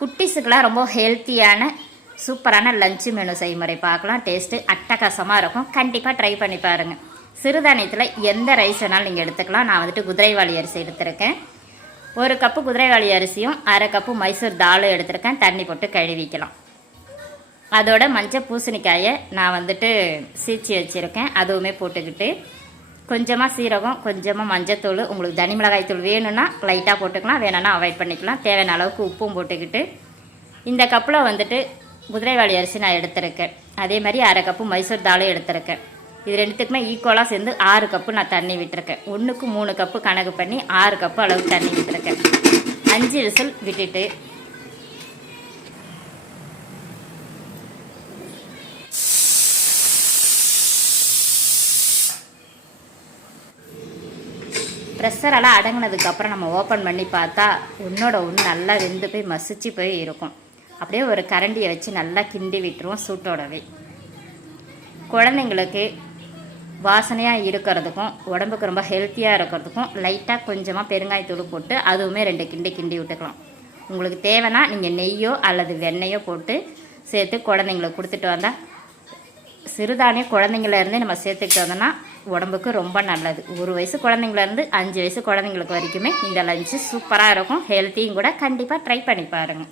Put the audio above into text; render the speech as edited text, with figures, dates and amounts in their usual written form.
குட்டீஸுக்கெல்லாம் ரொம்ப ஹெல்த்தியான சூப்பரான லஞ்சு மெனு செய்முறை பார்க்கலாம். டேஸ்ட்டு அட்டகாசமாக இருக்கும். கண்டிப்பாக ட்ரை பண்ணி பாருங்கள். சிறுதானியத்தில் எந்த ரைஸ் வேணாலும் நீங்கள் எடுத்துக்கலாம். நான் வந்துட்டு குதிரைவாளி அரிசி எடுத்திருக்கேன். 1 கப்பு குதிரைவாளி அரிசியும் 1/2 கப்பு மைசூர் தாலும் எடுத்திருக்கேன். தண்ணி போட்டு கழுவிக்கலாம். அதோட மஞ்சள் பூசணிக்காயை நான் வந்துட்டு சீச்சி வச்சுருக்கேன். அதுவுமே போட்டுக்கிட்டு கொஞ்சமாக சீரகம், கொஞ்சமாக மஞ்சத்தூள், உங்களுக்கு தனி மிளகாய் தூள் வேணும்னா லைட்டாக போட்டுக்கலாம், வேணும்னா அவாய்ட் பண்ணிக்கலாம். தேவையான அளவுக்கு உப்பும் போட்டுக்கிட்டு இந்த கப்பில் வந்துட்டு குதிரைவாளி அரிசி நான் எடுத்திருக்கேன். அதே மாதிரி 1/2 கப்பு மைசூர் தாலும் எடுத்திருக்கேன். இது ரெண்டுத்துக்குமே ஈக்குவலாக சேர்ந்து 6 கப்பு நான் தண்ணி விட்டுருக்கேன். 1க்கு 3 கப்பு கணக்கு பண்ணி 6 கப்பு அளவுக்கு தண்ணி விட்டுருக்கேன். 5 விசில் விட்டுட்டு ப்ரெஷரெல்லாம் அடங்கினதுக்கப்புறம் நம்ம ஓப்பன் பண்ணி பார்த்தா ஒன்றோட ஒன்று நல்லா வெந்து போய் மசிச்சு போய் இருக்கும். அப்படியே ஒரு கரண்டியை வச்சு நல்லா கிண்டி விட்டுருவோம் சூட்டோடவே. குழந்தைங்களுக்கு வாசனையாக இருக்கிறதுக்கும் உடம்புக்கு ரொம்ப ஹெல்த்தியாக இருக்கிறதுக்கும் லைட்டாக கொஞ்சமாக பெருங்காயத்தூள் போட்டு அதுவுமே 2 கிண்டி விட்டுக்கலாம். உங்களுக்கு தேவைன்னா நீங்கள் நெய்யோ அல்லது வெண்ணெயோ போட்டு சேர்த்து குழந்தைங்களுக்கு கொடுத்துட்டு வந்தால், சிறுதானியம் குழந்தைங்களேருந்தே நம்ம சேர்த்துக்கிட்டு வந்தோம்னா உடம்புக்கு ரொம்ப நல்லது. 1 வயசு குழந்தைங்களேருந்து 5 வயசு குழந்தைங்களுக்கு வரைக்குமே இந்த லஞ்சு சூப்பராக இருக்கும். ஹெல்த்தியும் கூட. கண்டிப்பாக ட்ரை பண்ணி பாருங்கள்.